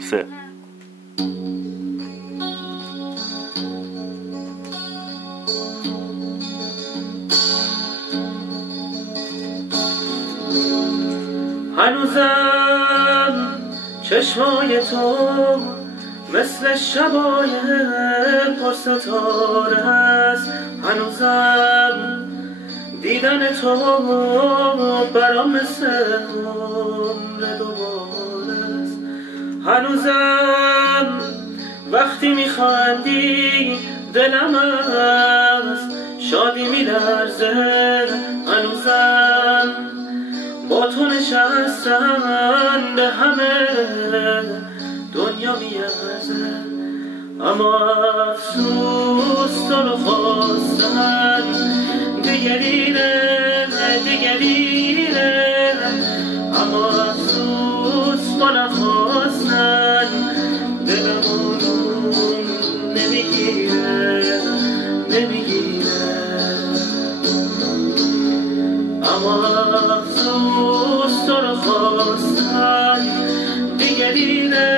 3. هنوزم چشمای تو مثل شبای پرستاره است. هنوزم دیدن تو برام مثل عمر دوباره است. هنوزم وقتی میخندی دلم از شادی میلرزه. هنوزم با تو نشستن به همه دنیا میارزه. اما افسوس تو رو خواستن دیگه دیره دیگه دیره. اما افسوس با نخواستن دلمون نمیگیره نمیگیره. اما افسوس تو رو خواستن دیگه دیره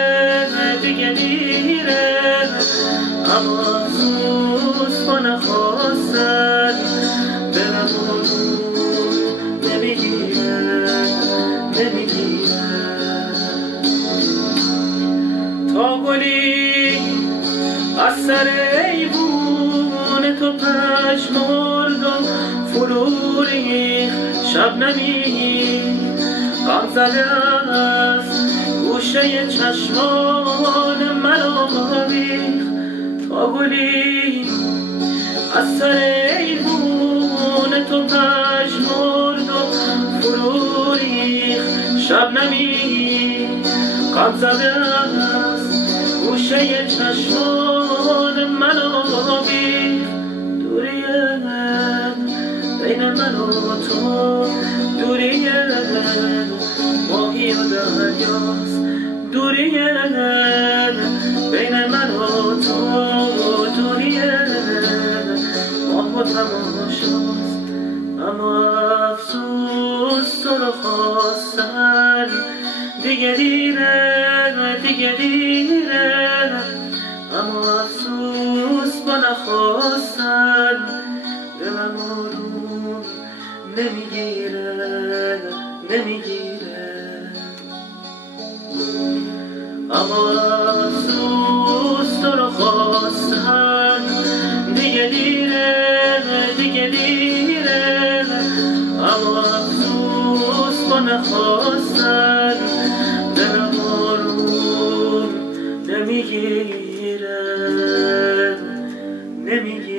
دیگه دیره. اما افسوس با نخواستن دلمون نمیگیره نمیگیره. تا گلی از سر ایوون تو پشمرد و فرو ریخت شبنمی غم زده از گوشه چشمان من آویخت. تا گلی از سر ایوون تو پشمرد و فرو ریخت شبنمی غم زده از گوشه چشمان من آویخت. دوریه بین من و تو دوریه ماهی و دریاست. دوریه بین من و تو دوریه ماه و تماشاست. اما افسوس تو رو خواستن دیگه دیره دیگه دیره. اما افسوس با نخواستن دلم آروم نمیگیره نمیگیره. اما افسوس تو رو خواستن دیگه دیره دیگه دیره. اما افسوس با نخواستن دلم آروم نمیگیره نمیگیره.